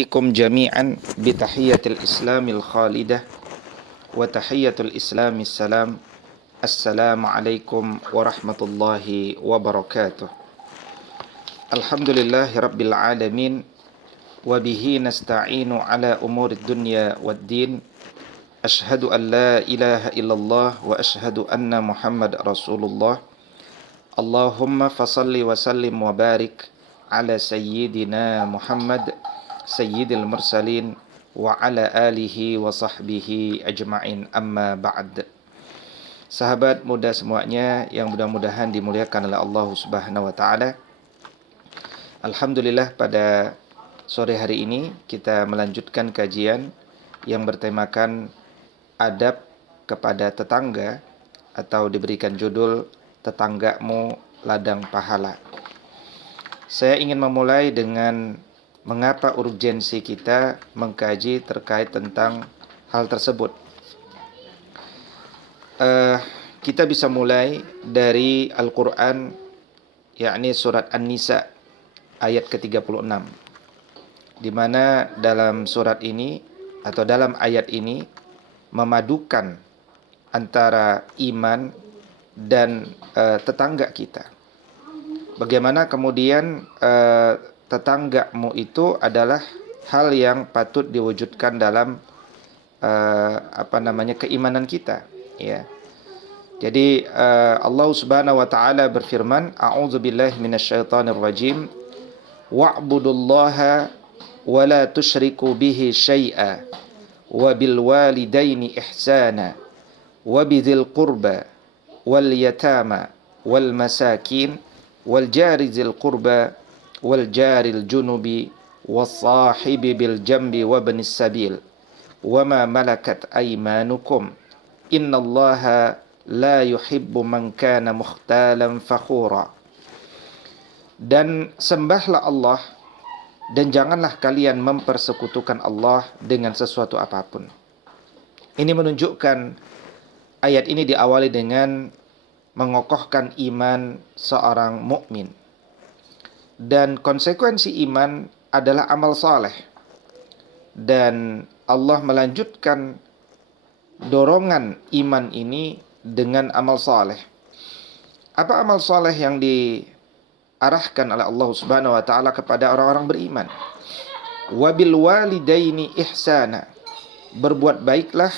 Assalamualaikum jami'an bitahiyatil islamil khalidah wa tahiyatul islamis salam. Assalamualaikum warahmatullahi wabarakatuh. Alhamdulillahi rabbil alamin wa bihi nasta'inu ala umurid dunya waddin. Ashhadu an la ilaha illallah wa ashhadu anna Muhammad rasulullah. Allahumma fasalli wa sallim wa barik ala sayyidina Muhammad sayyidil mursalin wa ala alihi wa sahbihi ajma'in, amma ba'd. Sahabat muda semuanya yang mudah-mudahan dimuliakan oleh Allah Subhanahu wa taala. Alhamdulillah, pada sore hari ini kita melanjutkan kajian yang bertemakan adab kepada tetangga, atau diberikan judul Tetanggamu Ladang Pahala. Saya ingin memulai dengan mengapa urgensi kita mengkaji terkait tentang hal tersebut. Kita bisa mulai dari Al-Quran, yakni surat An-Nisa ayat ke-36, di mana dalam surat ini atau dalam ayat ini memadukan antara iman dan tetangga kita. Bagaimana kemudian tetanggamu itu adalah hal yang patut diwujudkan dalam keimanan kita, ya. Jadi Allah Subhanahu wa taala berfirman, a'udzubillahi minasyaitonir rajim, wa'budullaha wa la tusyriku bihi syai'a wa bil walidaini ihsana wa bidzil qurba wal yatama wal masakin wal jari dzil qurba wal jaril junubi was-sahibi bil jambi wabnis sabil wa ma malakat aymanukum innallaha la yuhibbu man kana mukhtalan fakhura. Dan sembahlah Allah dan janganlah kalian mempersekutukan Allah dengan sesuatu apapun. Ini menunjukkan, ayat ini diawali dengan mengokohkan iman seorang mukmin. Dan konsekuensi iman adalah amal saleh. Dan Allah melanjutkan dorongan iman ini dengan amal saleh. Apa amal saleh yang diarahkan oleh Allah Subhanahu wa taala kepada orang-orang beriman? Wabil walidaini ihsana. Berbuat baiklah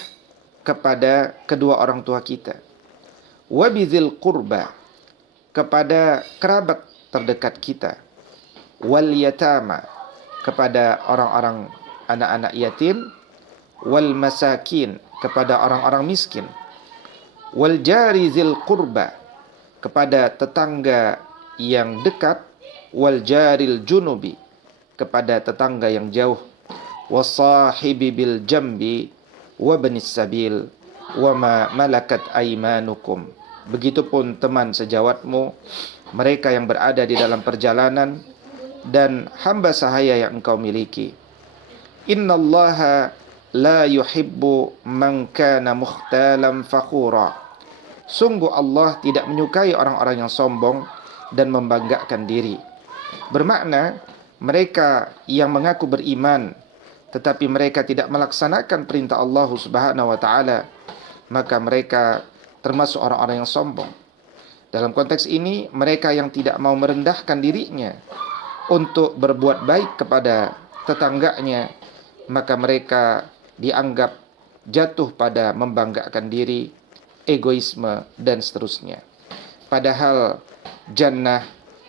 kepada kedua orang tua kita. Wabidzil qurba. Kepada kerabat terdekat kita. Wal yatama, kepada orang-orang anak-anak yatim. Wal masakin, kepada orang-orang miskin. Wal jari zil qurba, kepada tetangga yang dekat. Wal jaril junubi, kepada tetangga yang jauh. Wasahibi bil jambi wabnis sabil wama malakat aymanukum. Begitupun teman sejawatmu, mereka yang berada di dalam perjalanan, dan hamba sahaya yang engkau miliki. Innallaha la yuhibbu man kana mukhtalan fakhura. Sungguh Allah tidak menyukai orang-orang yang sombong dan membanggakan diri. Bermakna, mereka yang mengaku beriman tetapi mereka tidak melaksanakan perintah Allah Subhanahu wa taala, maka mereka termasuk orang-orang yang sombong. Dalam konteks ini, mereka yang tidak mau merendahkan dirinya untuk berbuat baik kepada tetangganya, maka mereka dianggap jatuh pada membanggakan diri, egoisme, dan seterusnya. Padahal jannah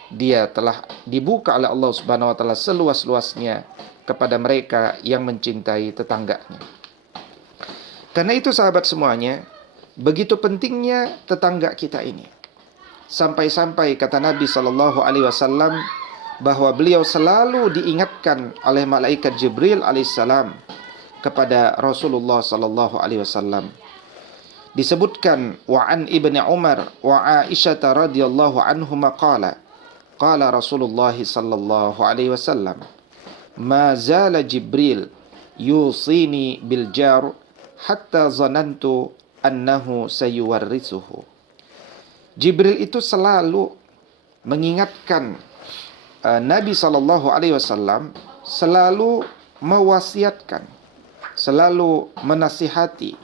dia telah dibuka oleh Allah Subhanahu wa taala seluas-luasnya kepada mereka yang mencintai tetangganya. Karena itu sahabat semuanya, begitu pentingnya tetangga kita ini. Sampai-sampai kata Nabi SAW bahwa beliau selalu diingatkan oleh malaikat Jibril alaihissalam kepada Rasulullah SAW. Disebutkan wa an Ibni Umar wa Aisyah radhiyallahu anhuma qala Rasulullah sallallahu alaihi wasallam, ma zala Jibril yusini bil jar hatta zanantu annahu sayuwarrisuhu. Jibril itu selalu mengingatkan Nabi SAW, selalu mewasiatkan, selalu menasihati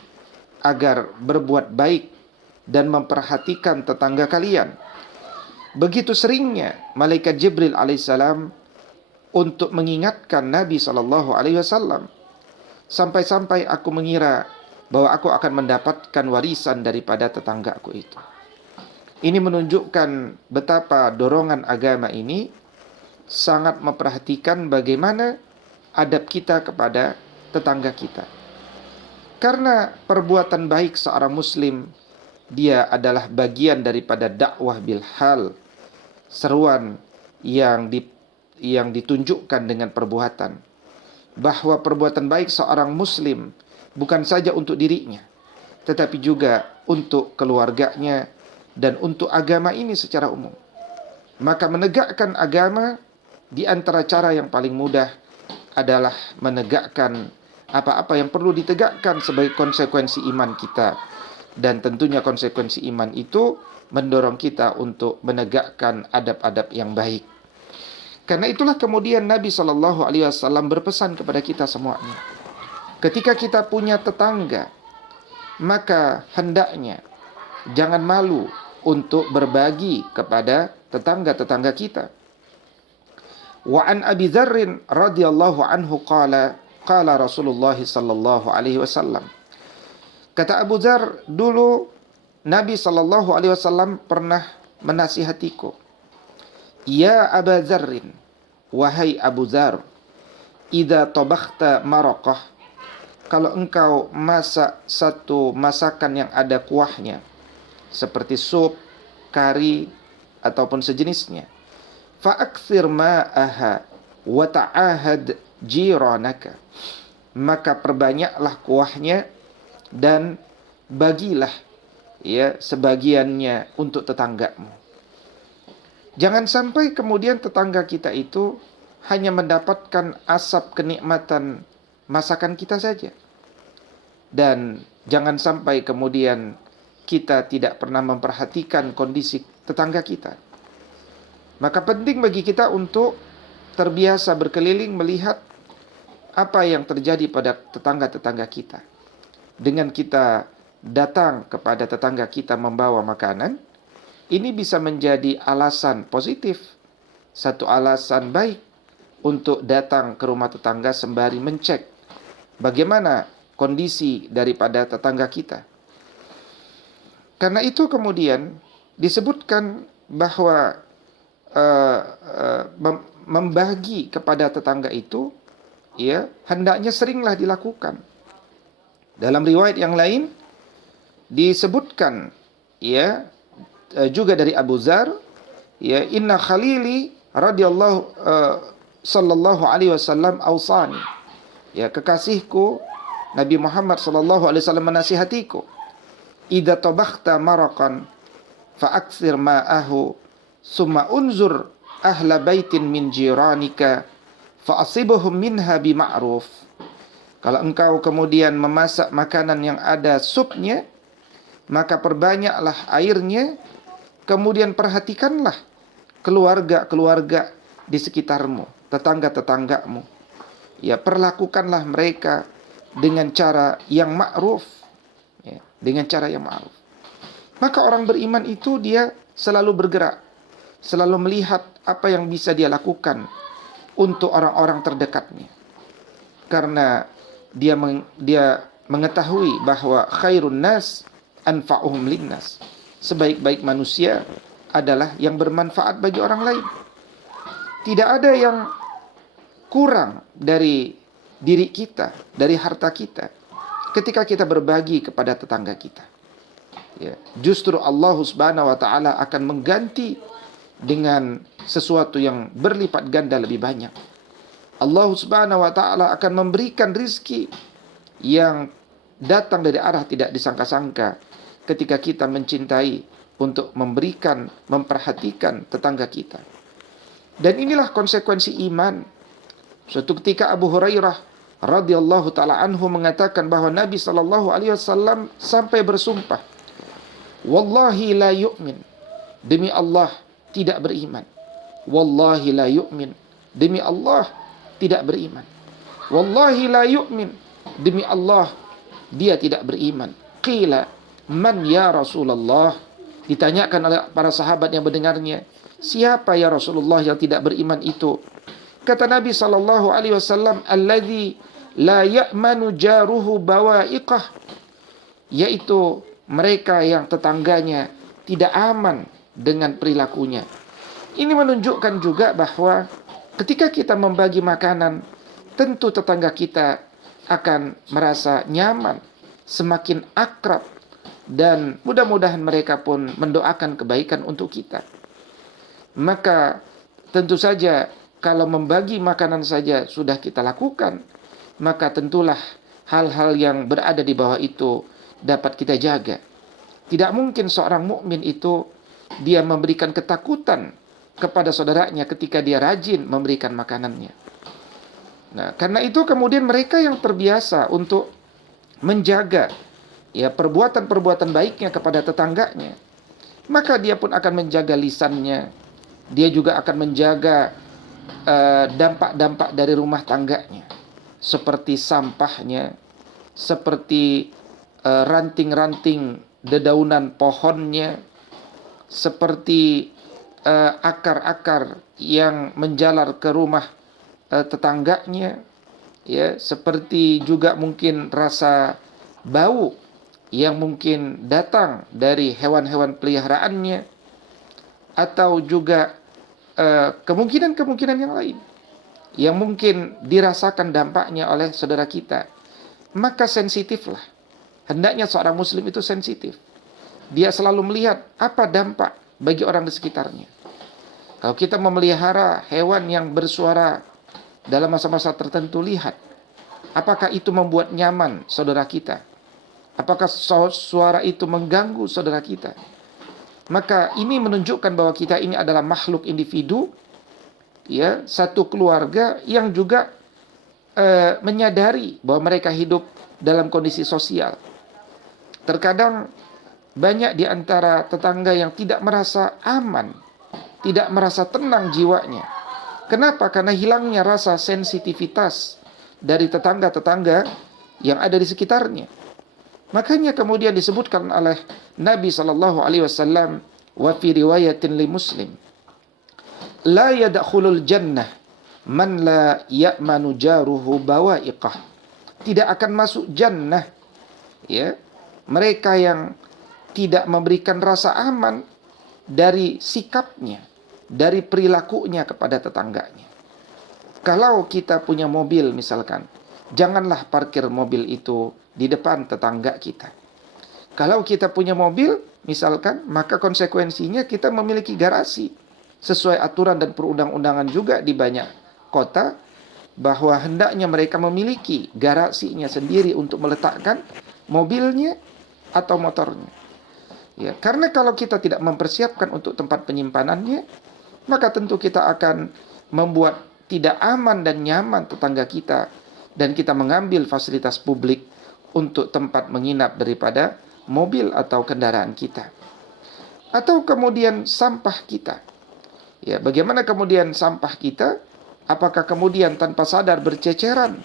agar berbuat baik dan memperhatikan tetangga kalian. Begitu seringnya malaikat Jibril alaihissalam untuk mengingatkan Nabi SAW, sampai-sampai aku mengira bahwa aku akan mendapatkan warisan daripada tetanggaku itu. Ini menunjukkan betapa dorongan agama ini sangat memperhatikan bagaimana adab kita kepada tetangga kita. Karena perbuatan baik seorang muslim, dia adalah bagian daripada dakwah bil hal, seruan yang ditunjukkan dengan perbuatan, bahwa perbuatan baik seorang muslim bukan saja untuk dirinya, tetapi juga untuk keluarganya dan untuk agama ini secara umum. Maka menegakkan agama, di antara cara yang paling mudah adalah menegakkan apa-apa yang perlu ditegakkan sebagai konsekuensi iman kita. Dan tentunya konsekuensi iman itu mendorong kita untuk menegakkan adab-adab yang baik. Karena itulah kemudian Nabi SAW berpesan kepada kita semuanya. Ketika kita punya tetangga, maka hendaknya jangan malu untuk berbagi kepada tetangga-tetangga kita. Wa an Abi Dzarr radhiyallahu anhu qala Rasulullah sallallahu alaihi wasallam. Kata Abu Dzar, dulu Nabi sallallahu alaihi wasallam pernah menasihatiku. Ya Aba Dzarrin, wahai Abu Dzar, idza tabakhta maraqah, kalau engkau masak satu masakan yang ada kuahnya, seperti sup, kari, ataupun sejenisnya, fa'akthir ma'aha wa ta'ahad jiranaka, maka perbanyaklah kuahnya dan bagilah sebagiannya untuk tetanggamu. Jangan sampai kemudian tetangga kita itu hanya mendapatkan asap kenikmatan masakan kita saja. Dan jangan sampai kemudian kita tidak pernah memperhatikan kondisi tetangga kita. Maka penting bagi kita untuk terbiasa berkeliling melihat apa yang terjadi pada tetangga-tetangga kita. Dengan kita datang kepada tetangga kita membawa makanan, ini bisa menjadi alasan positif, satu alasan baik untuk datang ke rumah tetangga sembari mencek bagaimana kondisi daripada tetangga kita. Karena itu kemudian disebutkan bahwa membagi kepada tetangga itu hendaknya seringlah dilakukan. Dalam riwayat yang lain disebutkan juga dari Abu Dzar, inna khalili radhiyallahu sallallahu alaihi wasallam ausani, kekasihku Nabi Muhammad sallallahu alaihi wasallam menasihatiku, idza tabakhta maraqan fa'aktsir ma'ahu summa unzur ahla baitin min jiranika fa'asibuhum minha bima'ruf. Kalau engkau kemudian memasak makanan yang ada supnya, maka perbanyaklah airnya, kemudian perhatikanlah keluarga-keluarga di sekitarmu, tetangga-tetanggamu. Perlakukanlah mereka dengan cara yang ma'ruf, dengan cara yang ma'ruf. Maka orang beriman itu dia selalu bergerak, selalu melihat apa yang bisa dia lakukan untuk orang-orang terdekatnya. Karena dia mengetahui bahwa khairun nas anfa'uhum linnas, sebaik-baik manusia adalah yang bermanfaat bagi orang lain. Tidak ada yang kurang dari diri kita, dari harta kita, ketika kita berbagi kepada tetangga kita. Justru Allah Subhanahu wa taala akan mengganti dengan sesuatu yang berlipat ganda lebih banyak. Allah Subhanahu wa taala akan memberikan rizki yang datang dari arah tidak disangka-sangka ketika kita mencintai untuk memberikan, memperhatikan tetangga kita. Dan inilah konsekuensi iman. Suatu ketika Abu Hurairah radhiyallahu taala anhu mengatakan bahwa Nabi sallallahu alaihi wasallam sampai bersumpah, wallahi la yu'min, demi Allah tidak beriman. Wallahi la yu'min, demi Allah tidak beriman. Wallahi la yu'min. Demi Allah, dia tidak beriman. Qila, man ya Rasulullah? Ditanyakan oleh para sahabat yang mendengarnya, siapa ya Rasulullah yang tidak beriman itu? Kata Nabi sallallahu alaihi wasallam, alladzi la ya'manu jaruhu bawa'iqah, yaitu mereka yang tetangganya tidak aman dengan perilakunya. Ini menunjukkan juga bahwa ketika kita membagi makanan, tentu tetangga kita akan merasa nyaman, semakin akrab, dan mudah-mudahan mereka pun mendoakan kebaikan untuk kita. Maka tentu saja kalau membagi makanan saja sudah kita lakukan, maka tentulah hal-hal yang berada di bawah itu dapat kita jaga. Tidak mungkin seorang mukmin itu dia memberikan ketakutan kepada saudaranya ketika dia rajin memberikan makanannya. Nah, karena itu kemudian mereka yang terbiasa untuk menjaga ya perbuatan-perbuatan baiknya kepada tetangganya, maka dia pun akan menjaga lisannya. Dia juga akan menjaga dampak-dampak dari rumah tangganya, seperti sampahnya, seperti ranting-ranting dedaunan pohonnya, seperti akar-akar yang menjalar ke rumah tetangganya, ya, seperti juga mungkin rasa bau yang mungkin datang dari hewan-hewan peliharaannya, atau juga kemungkinan-kemungkinan yang lain yang mungkin dirasakan dampaknya oleh saudara kita. Maka sensitiflah. Hendaknya seorang muslim itu sensitif. Dia selalu melihat apa dampak bagi orang di sekitarnya. Kalau kita memelihara hewan yang bersuara dalam masa-masa tertentu, lihat apakah itu membuat nyaman saudara kita, apakah suara itu mengganggu saudara kita. Maka ini menunjukkan bahwa kita ini adalah makhluk individu, ya, satu keluarga yang juga menyadari bahwa mereka hidup dalam kondisi sosial. Terkadang banyak di antara tetangga yang tidak merasa aman, tidak merasa tenang jiwanya. Kenapa? Karena hilangnya rasa sensitivitas dari tetangga-tetangga yang ada di sekitarnya. Makanya kemudian disebutkan oleh Nabi sallallahu alaihi wasallam, wa fi riwayatin li Muslim, la yadkhulul jannah man la ya'manu jaruhu bawa'iqah. Tidak akan masuk jannah, ya, mereka yang tidak memberikan rasa aman dari sikapnya, dari perilakunya kepada tetangganya. Kalau kita punya mobil misalkan, janganlah parkir mobil itu di depan tetangga kita. Kalau kita punya mobil misalkan, maka konsekuensinya kita memiliki garasi. Sesuai aturan dan perundang-undangan juga di banyak kota, bahwa hendaknya mereka memiliki garasinya sendiri untuk meletakkan mobilnya atau motornya. Ya, karena kalau kita tidak mempersiapkan untuk tempat penyimpanannya, maka tentu kita akan membuat tidak aman dan nyaman tetangga kita, dan kita mengambil fasilitas publik untuk tempat menginap daripada mobil atau kendaraan kita. Atau kemudian sampah kita. Ya, bagaimana kemudian sampah kita? Apakah kemudian tanpa sadar berceceran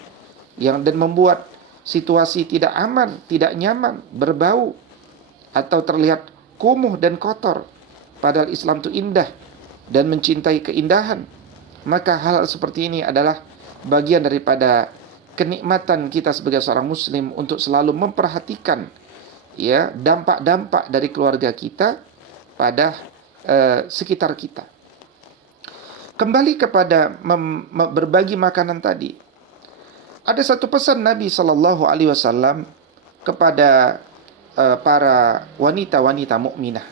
dan membuat situasi tidak aman, tidak nyaman, berbau, atau terlihat kumuh dan kotor? Padahal Islam itu indah dan mencintai keindahan. Maka hal seperti ini adalah bagian daripada kenikmatan kita sebagai seorang muslim untuk selalu memperhatikan, ya, dampak-dampak dari keluarga kita pada sekitar kita. Kembali kepada berbagi makanan tadi, ada satu pesan Nabi sallallahu alaihi wasallam kepada para wanita-wanita mukminah.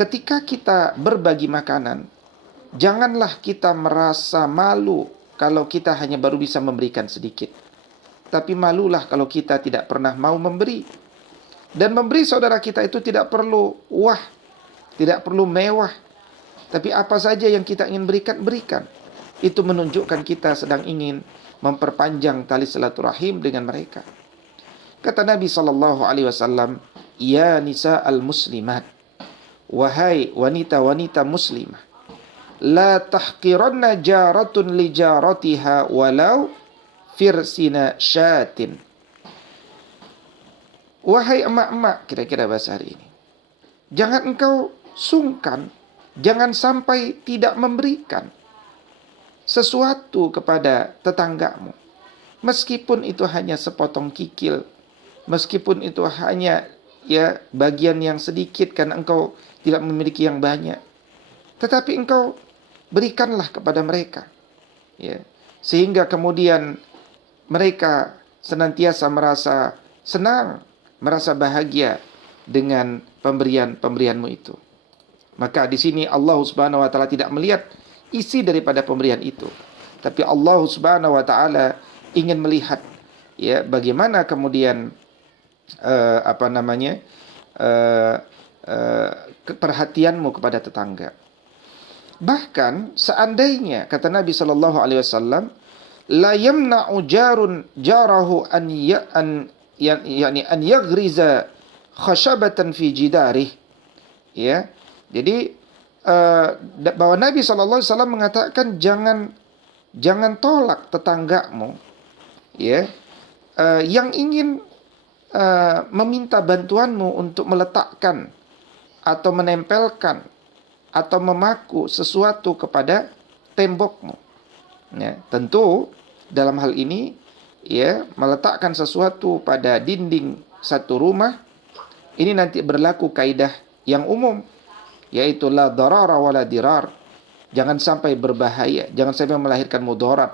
Ketika kita berbagi makanan, janganlah kita merasa malu kalau kita hanya baru bisa memberikan sedikit. Tapi malulah kalau kita tidak pernah mau memberi. Dan memberi saudara kita itu tidak perlu wah, tidak perlu mewah. Tapi apa saja yang kita ingin berikan, berikan. Itu menunjukkan kita sedang ingin memperpanjang tali silaturahim dengan mereka. Kata Nabi sallallahu alaihi wasallam, "Ya nisa al-muslimat, wahai wanita-wanita muslimah, la tahqiranna jaratun li jaratiha walau firsina syatin. Wahai emak-emak, kira-kira bahasa hari ini, jangan engkau sungkan, jangan sampai tidak memberikan sesuatu kepada tetanggamu. Meskipun itu hanya sepotong kikil, meskipun itu hanya bagian yang sedikit karena engkau tidak memiliki yang banyak, tetapi engkau berikanlah kepada mereka, sehingga kemudian mereka senantiasa merasa senang, merasa bahagia dengan pemberian-pemberianmu itu. Maka di sini Allah Subhanahu wa taala tidak melihat isi daripada pemberian itu, tapi Allah Subhanahu wa taala ingin melihat bagaimana kemudian perhatianmu kepada tetangga. Bahkan seandainya kata Nabi sallallahu alaihi wasallam, la yamna'u jarun jarahu an yaghriza khashabatan fi jidarih. Jadi bahwa Nabi sallallahu alaihi wasallam mengatakan jangan tolak tetanggamu yang ingin meminta bantuanmu untuk meletakkan atau menempelkan atau memaku sesuatu kepada tembokmu. Tentu dalam hal ini meletakkan sesuatu pada dinding satu rumah ini nanti berlaku kaidah yang umum, yaitu la darara wala dirar. Jangan sampai berbahaya, jangan sampai melahirkan mudarat.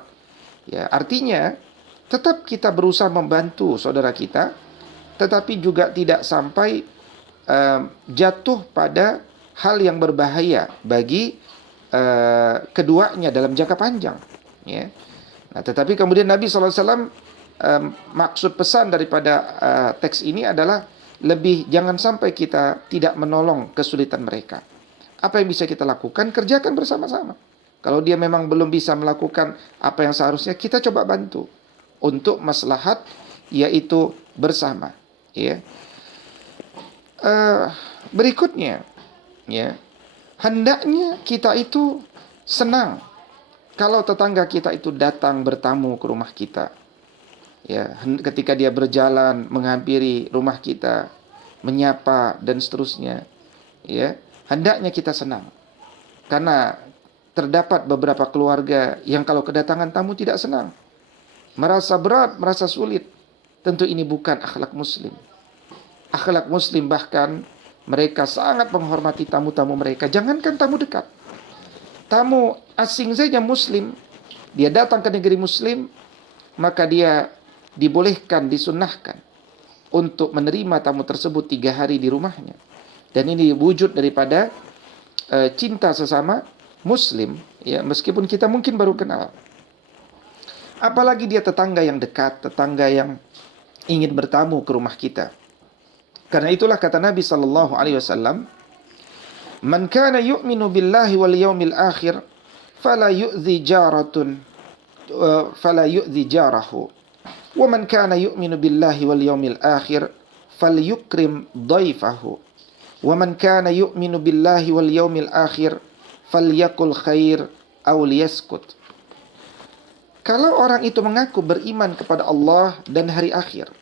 Artinya tetap kita berusaha membantu saudara kita, tetapi juga tidak sampai jatuh pada hal yang berbahaya bagi keduanya dalam jangka panjang. Nah, tetapi kemudian Nabi SAW maksud pesan daripada teks ini adalah lebih jangan sampai kita tidak menolong kesulitan mereka. Apa yang bisa kita lakukan, kerjakan bersama-sama. Kalau dia memang belum bisa melakukan apa yang seharusnya, kita coba bantu untuk maslahat, yaitu bersama. Berikutnya, hendaknya kita itu senang kalau tetangga kita itu datang bertamu ke rumah kita. Ketika dia berjalan menghampiri rumah kita, menyapa dan seterusnya, hendaknya kita senang. Karena terdapat beberapa keluarga yang kalau kedatangan tamu tidak senang, merasa berat, merasa sulit. Tentu ini bukan akhlak muslim. Akhlak muslim bahkan mereka sangat menghormati tamu-tamu mereka. Jangankan tamu dekat, tamu asing saja muslim, dia datang ke negeri muslim, maka dia dibolehkan, disunnahkan untuk menerima tamu tersebut 3 hari di rumahnya. Dan ini wujud daripada cinta sesama muslim, meskipun kita mungkin baru kenal. Apalagi dia tetangga yang dekat, tetangga yang ingin bertamu ke rumah kita. Karena itulah kata Nabi sallallahu alaihi wasallam, "Man kana yu'minu billahi wal yawmil akhir fala yu'dhi jarahu. Wa man kana yu'minu billahi wal yawmil akhir falyukrim dhaifahu. Wa man kana yu'minu billahi wal yawmil akhir falyakul khair aw liyaskut." Kalau orang itu mengaku beriman kepada Allah dan hari akhir,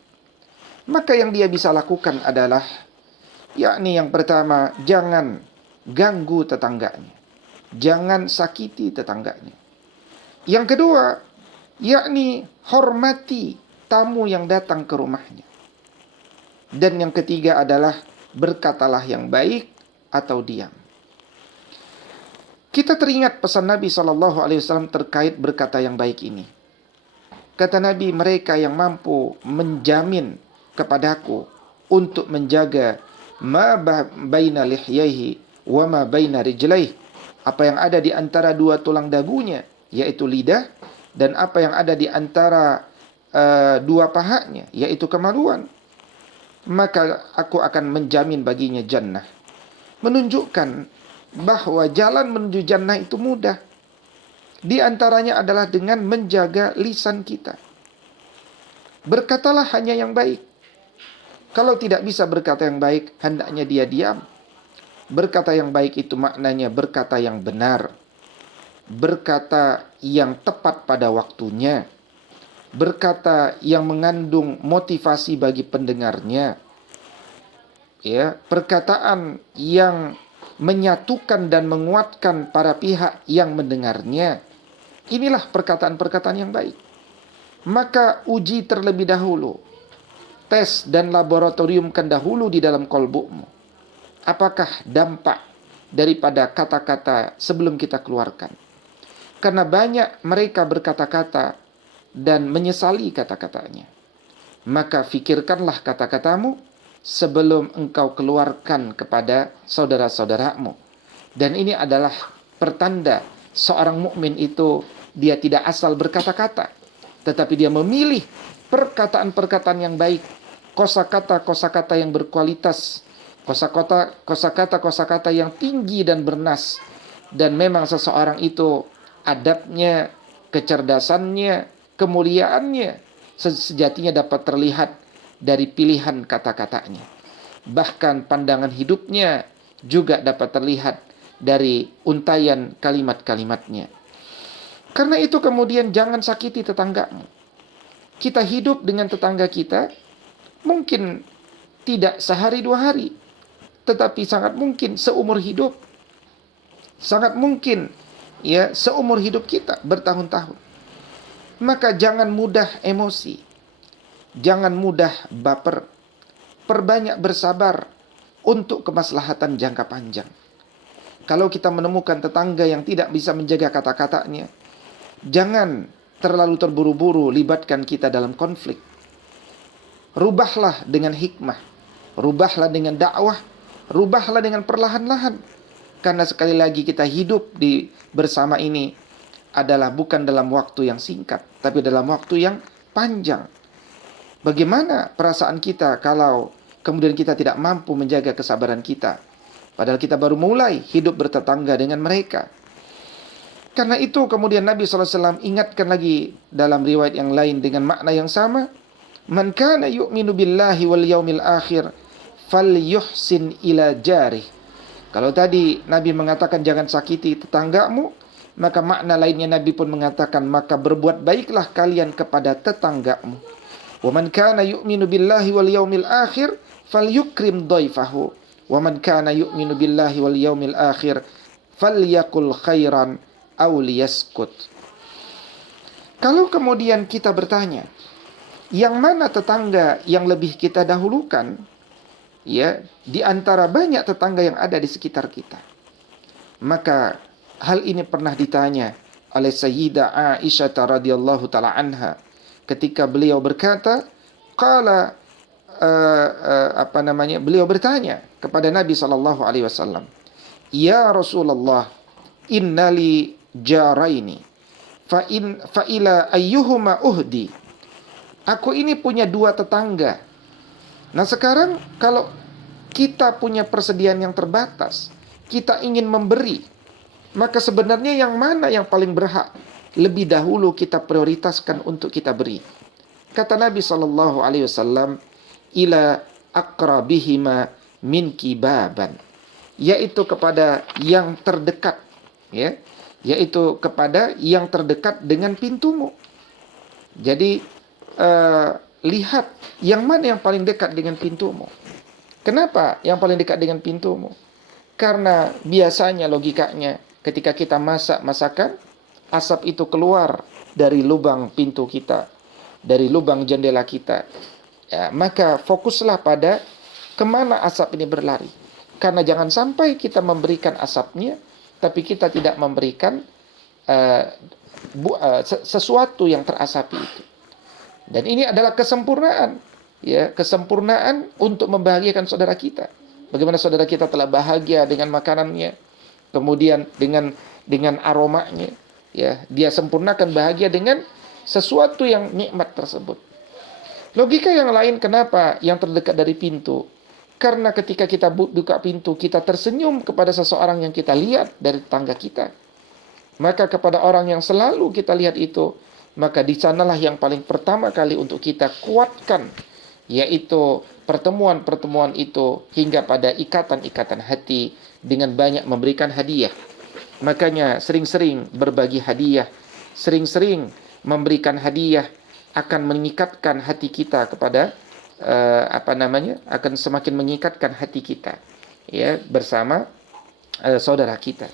maka yang dia bisa lakukan adalah, yakni yang pertama, jangan ganggu tetangganya, jangan sakiti tetangganya. Yang kedua, yakni hormati tamu yang datang ke rumahnya. Dan yang ketiga adalah berkatalah yang baik atau diam. Kita teringat pesan Nabi SAW terkait berkata yang baik ini. Kata Nabi, mereka yang mampu menjamin kepadaku untuk menjaga ma baina lihyaihi wa ma baina rijlaihi, apa yang ada di antara dua tulang dagunya, yaitu lidah, dan apa yang ada di antara dua pahanya, yaitu kemaluan, maka aku akan menjamin baginya jannah. Menunjukkan bahwa jalan menuju jannah itu mudah. Di antaranya adalah dengan menjaga lisan kita. Berkatalah hanya yang baik. Kalau tidak bisa berkata yang baik, hendaknya dia diam. Berkata yang baik itu maknanya berkata yang benar, berkata yang tepat pada waktunya, berkata yang mengandung motivasi bagi pendengarnya, ya, perkataan yang menyatukan dan menguatkan para pihak yang mendengarnya. Inilah perkataan-perkataan yang baik. Maka uji terlebih dahulu, tes dan laboratoriumkan dahulu di dalam kolbumu. Apakah dampak daripada kata-kata sebelum kita keluarkan? Karena banyak mereka berkata-kata dan menyesali kata-katanya. Maka fikirkanlah kata-katamu sebelum engkau keluarkan kepada saudara-saudaramu. Dan ini adalah pertanda seorang mukmin itu dia tidak asal berkata-kata, tetapi dia memilih perkataan-perkataan yang baik, kosakata-kosakata yang berkualitas, kosakata yang tinggi dan bernas. Dan memang seseorang itu adabnya, kecerdasannya, kemuliaannya sejatinya dapat terlihat dari pilihan kata-katanya. Bahkan pandangan hidupnya juga dapat terlihat dari untaian kalimat-kalimatnya. Karena itu kemudian jangan sakiti tetanggamu. Kita hidup dengan tetangga kita mungkin tidak sehari dua hari, tetapi sangat mungkin seumur hidup. Sangat mungkin ya seumur hidup kita bertahun-tahun. Maka jangan mudah emosi. Jangan mudah baper. Perbanyak bersabar untuk kemaslahatan jangka panjang. Kalau kita menemukan tetangga yang tidak bisa menjaga kata-katanya, jangan terlalu terburu-buru libatkan kita dalam konflik. Rubahlah dengan hikmah, rubahlah dengan dakwah, rubahlah dengan perlahan-lahan. Karena sekali lagi kita hidup bersama ini adalah bukan dalam waktu yang singkat, tapi dalam waktu yang panjang. Bagaimana perasaan kita kalau kemudian kita tidak mampu menjaga kesabaran kita, padahal kita baru mulai hidup bertetangga dengan mereka. Karena itu kemudian Nabi SAW ingatkan lagi dalam riwayat yang lain dengan makna yang sama, man kana yu'minu billahi wal yaumil akhir falyuhsin ila jarih. Kalau tadi Nabi mengatakan jangan sakiti tetanggamu, maka makna lainnya Nabi pun mengatakan maka berbuat baiklah kalian kepada tetanggamu. Wa man kana yu'minu billahi wal yaumil akhir falyukrim dhaifahu. Wa man kana yu'minu billahi wal yaumil akhir falyakul khairan aw liyaskut. Kalau kemudian kita bertanya, yang mana tetangga yang lebih kita dahulukan? Ya, di antara banyak tetangga yang ada di sekitar kita. Maka hal ini pernah ditanya oleh Sayyidah Aisyah radhiyallahu taala anha ketika beliau berkata, beliau bertanya kepada Nabi sallallahu alaihi wasallam, "Ya Rasulullah, innali jaraini fa ila ayyuhuma uhdi." Aku ini punya dua tetangga. Nah sekarang kalau kita punya persediaan yang terbatas, kita ingin memberi, maka sebenarnya yang mana yang paling berhak lebih dahulu kita prioritaskan untuk kita beri? Kata Nabi SAW, ila aqrabihima min kibaban, yaitu kepada yang terdekat, ya, yaitu kepada yang terdekat dengan pintumu. Jadi lihat yang mana yang paling dekat dengan pintumu. Kenapa yang paling dekat dengan pintumu? Karena biasanya logikanya ketika kita masak masakan, asap itu keluar dari lubang pintu kita, dari lubang jendela kita. Ya, maka fokuslah pada kemana asap ini berlari. Karena jangan sampai kita memberikan asapnya, tapi kita tidak memberikan sesuatu yang terasapi itu. Dan ini adalah kesempurnaan, ya, kesempurnaan untuk membahagiakan saudara kita. Bagaimana saudara kita telah bahagia dengan makanannya, kemudian dengan aromanya, ya, dia sempurnakan bahagia dengan sesuatu yang nikmat tersebut. Logika yang lain kenapa yang terdekat dari pintu? Karena ketika kita buka pintu, kita tersenyum kepada seseorang yang kita lihat dari tetangga kita. Maka kepada orang yang selalu kita lihat itu, maka di sanalah yang paling pertama kali untuk kita kuatkan, yaitu pertemuan-pertemuan itu hingga pada ikatan-ikatan hati dengan banyak memberikan hadiah. Makanya sering-sering berbagi hadiah, sering-sering memberikan hadiah, akan mengikatkan hati kita kepada akan semakin mengikatkan hati kita ya bersama saudara kita.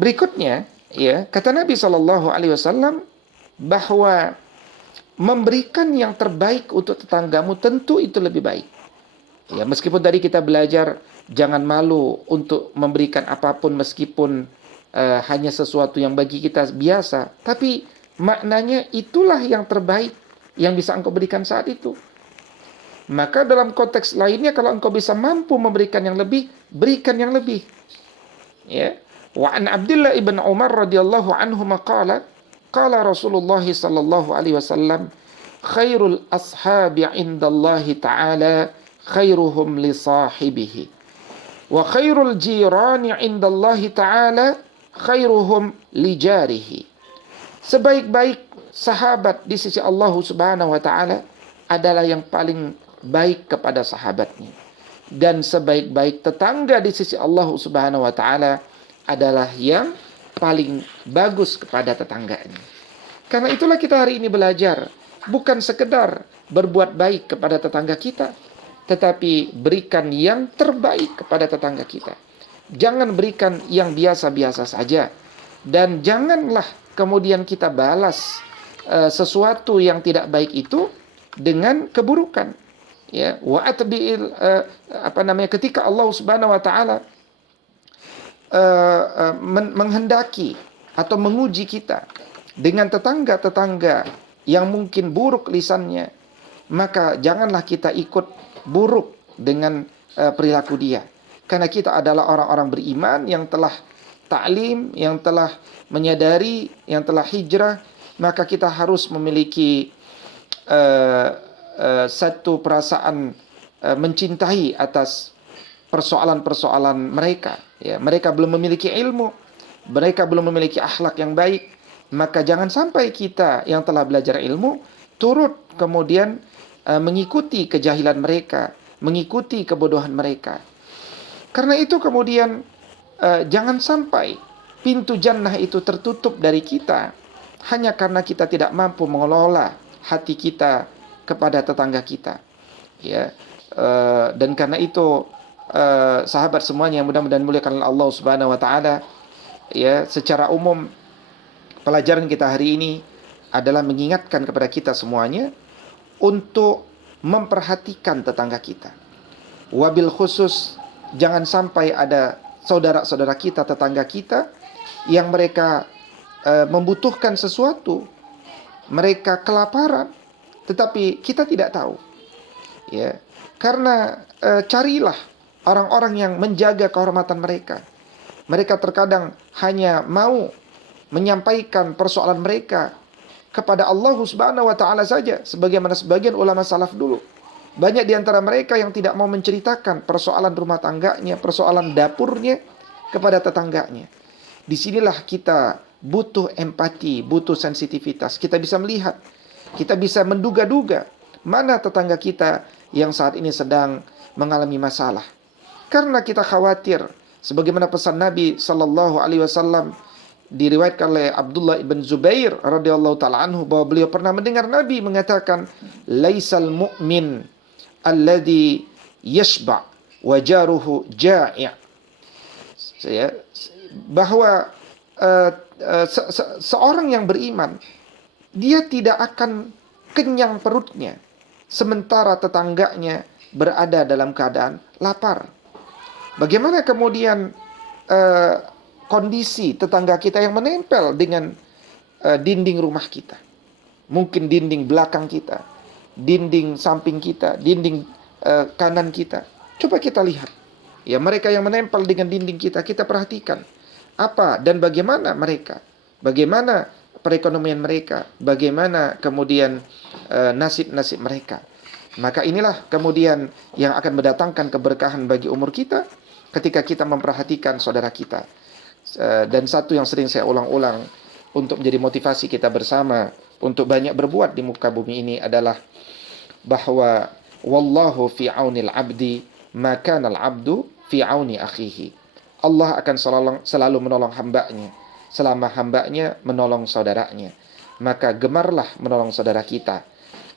Berikutnya ya, kata Nabi SAW bahwa memberikan yang terbaik untuk tetanggamu tentu itu lebih baik. Ya, meskipun tadi kita belajar jangan malu untuk memberikan apapun meskipun hanya sesuatu yang bagi kita biasa, tapi maknanya itulah yang terbaik yang bisa engkau berikan saat itu. Maka dalam konteks lainnya, kalau engkau bisa mampu memberikan yang lebih, berikan yang lebih. Ya. Wa an Abdullah ibn Umar radhiyallahu anhu qala qala Rasulullah sallallahu alaihi wasallam khairul ashabi indallahi ta'ala khairuhum li sahibihi wa khairul jirani indallahi ta'ala khairuhum li jarihi. Sebaik-baik sahabat di sisi Allah Subhanahu wa taala adalah yang paling baik kepada sahabatnya, dan sebaik-baik tetangga di sisi Allah Subhanahu wa taala adalah yang paling bagus kepada tetangganya. Karena itulah kita hari ini belajar bukan sekedar berbuat baik kepada tetangga kita, tetapi berikan yang terbaik kepada tetangga kita. Jangan berikan yang biasa-biasa saja, dan janganlah kemudian kita balas sesuatu yang tidak baik itu dengan keburukan. Ya, wa atbi'il ketika Allah Subhanahu wa taala menghendaki atau menguji kita dengan tetangga-tetangga yang mungkin buruk lisannya, maka janganlah kita ikut buruk dengan perilaku dia. Karena kita adalah orang-orang beriman yang telah ta'lim, yang telah menyadari, yang telah hijrah, maka kita harus memiliki satu perasaan mencintai atas persoalan-persoalan mereka. Ya, mereka belum memiliki ilmu, mereka belum memiliki akhlak yang baik, maka jangan sampai kita yang telah belajar ilmu turut kemudian mengikuti kejahilan mereka, mengikuti kebodohan mereka. Karena itu kemudian jangan sampai pintu jannah itu tertutup dari kita hanya karena kita tidak mampu mengelola hati kita kepada tetangga kita. Ya, dan karena itu sahabat semuanya yang mudah-mudahan dimuliakan oleh Allah Subhanahu wa taala, ya, secara umum pelajaran kita hari ini adalah mengingatkan kepada kita semuanya untuk memperhatikan tetangga kita. Wabil khusus jangan sampai ada saudara-saudara kita, tetangga kita yang mereka membutuhkan sesuatu, mereka kelaparan, tetapi kita tidak tahu. Ya, karena carilah orang-orang yang menjaga kehormatan mereka. Mereka terkadang hanya mau menyampaikan persoalan mereka kepada Allah Subhanahu wa taala saja, sebagaimana sebagian ulama salaf dulu. Banyak di antara mereka yang tidak mau menceritakan persoalan rumah tangganya, persoalan dapurnya kepada tetangganya. Disinilah kita butuh empati, butuh sensitivitas. Kita bisa melihat, kita bisa menduga-duga mana tetangga kita yang saat ini sedang mengalami masalah. Karena kita khawatir, sebagaimana pesan Nabi sallallahu alaihi wasallam diriwayatkan oleh Abdullah ibn Zubair radhiyallahu taala anhu, bahwa beliau pernah mendengar Nabi mengatakan, "Laisal mu'min alladhi yashba' wa jaruhu ja'i'." Bahwa seorang yang beriman, dia tidak akan kenyang perutnya sementara tetangganya berada dalam keadaan lapar. Bagaimana kemudian kondisi tetangga kita yang menempel dengan dinding rumah kita, mungkin dinding belakang kita, dinding samping kita, dinding kanan kita. Coba kita lihat, ya, mereka yang menempel dengan dinding kita, kita perhatikan apa dan bagaimana mereka, bagaimana perekonomian mereka, bagaimana kemudian nasib-nasib mereka. Maka inilah kemudian yang akan mendatangkan keberkahan bagi umur kita ketika kita memperhatikan saudara kita. Dan satu yang sering saya ulang-ulang untuk menjadi motivasi kita bersama untuk banyak berbuat di muka bumi ini adalah bahwa wallahu fi aunil abdi ma kana al abdu fi auni akhihi. Allah akan selalu menolong hambanya selama hambanya menolong saudaranya. maka gemarlah menolong saudara kita.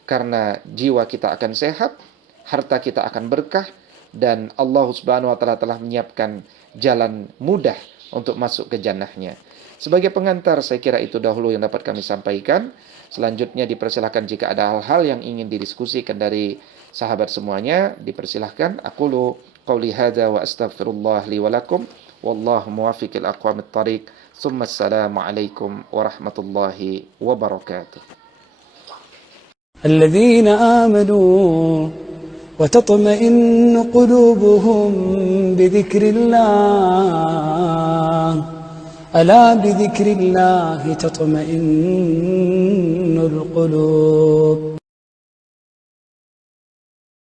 Karena jiwa kita akan sehat, harta kita akan berkah, dan Allah Subhanahu wa taala telah menyiapkan jalan mudah untuk masuk ke jannahnya. Sebagai pengantar, saya kira itu dahulu yang dapat kami sampaikan. Selanjutnya dipersilahkan jika ada hal-hal yang ingin didiskusikan dari sahabat semuanya, dipersilahkan. Aqulu qauli hadza wa astaghfirullah li wa lakum. Wallahu muwaffiq ila aqwamit thariq. Tsumma assalamu alaikum warahmatullahi wabarakatuh. الذين آمنوا وتطمئن قلوبهم بذكر الله ألا بذكر الله تطمئن القلوب